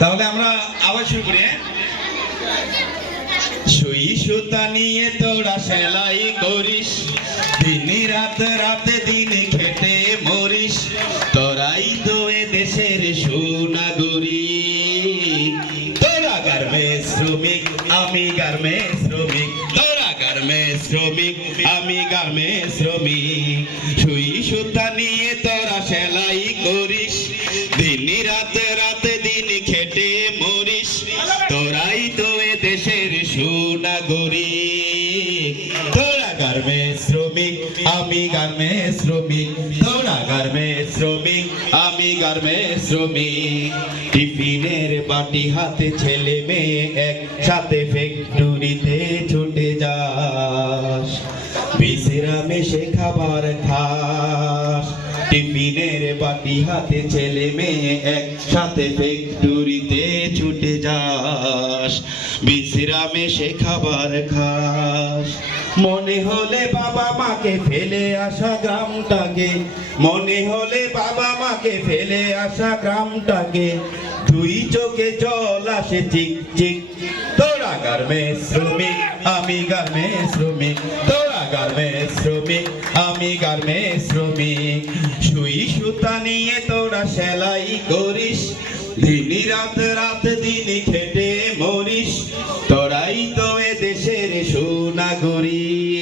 তাহলে আমরা আবার শুরু করি। সুই সুতা নিয়ে তোরা সেলাই করিস, দিন রাত রাতে দিন খেটে মরিস, তোরাই তো এ দেশের সুনাগরিক। তোরা গার্মেন্টস শ্রমিক, আমি গার্মেন্টস শ্রমিক, তোরা গার্মেন্টস শ্রমিক, আমি গার্মেন্টস শ্রমিক। সুই সুতা নিয়ে তোরা সেলাই করিস, দিন রাতে রাতে দিন খেটে মরিস, তোরাই তো এ দেশের সুনাগরিক। তোরা গার্মেন্টস শ্রমিক, আমি গার্মেন্টস শ্রমিক, তোরা গার্মেন্টস শ্রমিক, আমি গার্মেন্টস শ্রমিক। টিফিনের বাটি হাতে ছেলে মেয়ে একসাথে ফ্যাক্টরিতে ছুটে যাস, বিশ্রামে সে খাবার খাস। টিফিনের বাটি হাতে ছেলে মেয়ে একসাথে ফ্যাক্টরিতে ছুটে যাস, বিশ্রামে সে খাবার খাস। মনে হলে বাবা মাকে ফেলে আসা গ্রামটাকে, মনে হলে বাবা মাকে ফেলে আসা গ্রামটাকে, দুই চোখে জল আসে চিক চিক। তোরা গার্মেন্টস শ্রমিক, আমি গার্মেন্টস শ্রমিক, তোরা গার্মেন্টস শ্রমিক, আমি গার্মেন্টস শ্রমিক। সুই সুতা নিয়ে তোরা সেলাই করিস, দিন রাত রাত দিন খেটে মরিস, তোরাই তো এ দেশের সুনাগরিক।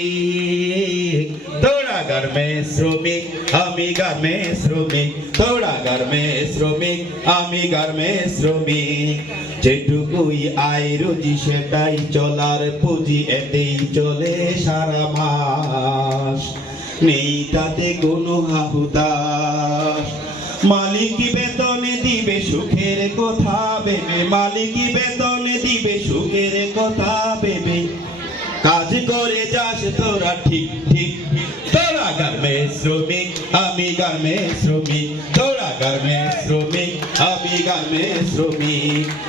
তোরা গার্মেন্টস শ্রমিক, আমি গার্মেন্টস শ্রমিক, তোরা গার্মেন্টস শ্রমিক, আমি গার্মেন্টস শ্রমিক। যেটুকুই আয় রুজি সেটাই চলার পুঁজি, এতেই চলে সারা মাস, নেই তাতে কোনো হাহুতাশ। মালিক বেতন দিবে সুখের কথা ভেবে, মালিক বেতন দিবে সুখের কথা ভেবে, কাজ করে যাস তোরা ঠিক ঠিক। তোরা গার্মেন্টস শ্রমিক, আমি গার্মেন্টস শ্রমিক, তোরা গার্মেন্টস শ্রমিক, আমি গার্মেন্টস শ্রমিক।